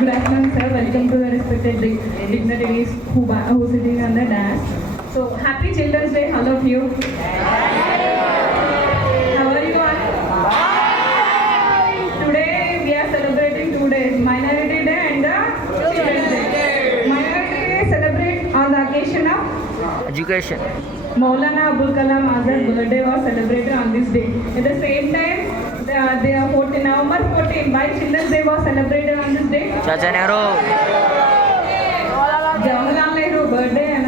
Good afternoon, sir. Welcome to the respected dignitaries who are sitting on the dais. So, happy Children's Day, all of you. How are you all? Today we are celebrating 2 days, Minority Day and the Children's Day. Minority Day celebrate on the occasion of Education. Maulana Abul Kalam Azad's birthday was celebrated on this day. At the same time, November 14, why Children's Day was celebrated on this day? Chacha Nehru. Jawaharlal Nehru birthday and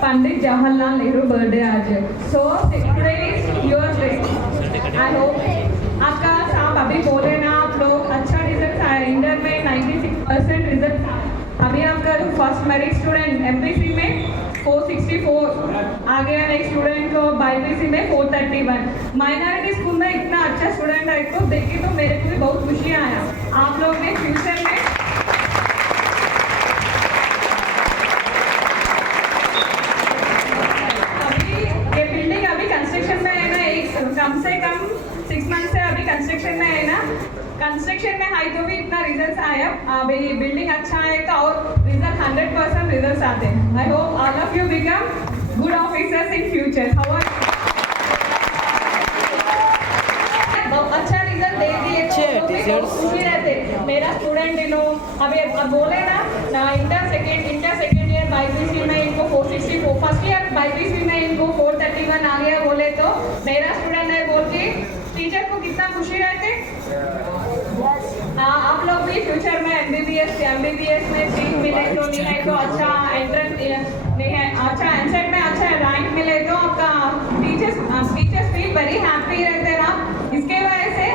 Pandit Jawaharlal Nehru birthday आज है. So today is your day. I hope आपका साहब अभी बोले ना आप लोग अच्छा रिजल्ट आया. इंटर में 96% रिजल्ट. अभी आपका फर्स्ट मेरिट स्टूडेंट एमपीसी में 464 आ गया. नेक्स्ट स्टूडेंट को बाईपीसी में 431. माइनॉरिटी स्कूल में इतना अच्छा स्टूडेंट है को देख के तो मेरे को भी बहुत खुशी आया. आप लोग ने फ्यूचर में कम से कम 6 मंथ से अभी कंस्ट्रक्शन में है ना. कंस्ट्रक्शन में है तो भी इतना रिजल्ट आया. अभी बिल्डिंग अच्छा है तो और रिजल्ट 100% रिजल्ट आते हैं. I hope all of you become good officers in future. अच्छा रिजल्ट दे दिए तो खुशी रहते. मेरा स्टूडेंट लो अभी बोले ना इंटर सेकेंड ईयर बाईपीसी में इनको 464, फर्स्ट ईयर बाईपीसी में इनको 431 आ गया बोले तो मेरा स्टूडेंट है बोल के टीचर को कितना खुशी रहते. आप लोग भी फ्यूचर में एमबीबीएस में सीट मिले तो नहीं है तो अच्छा एंट्रेंस नहीं है अच्छा एंसेट में अच्छा रैंक मिले तो आपका टीचर्स फील वेरी हैप्पी रहते ना. इसके वजह से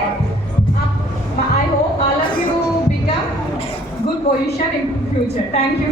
I hope all of you become good position in future. Thank you.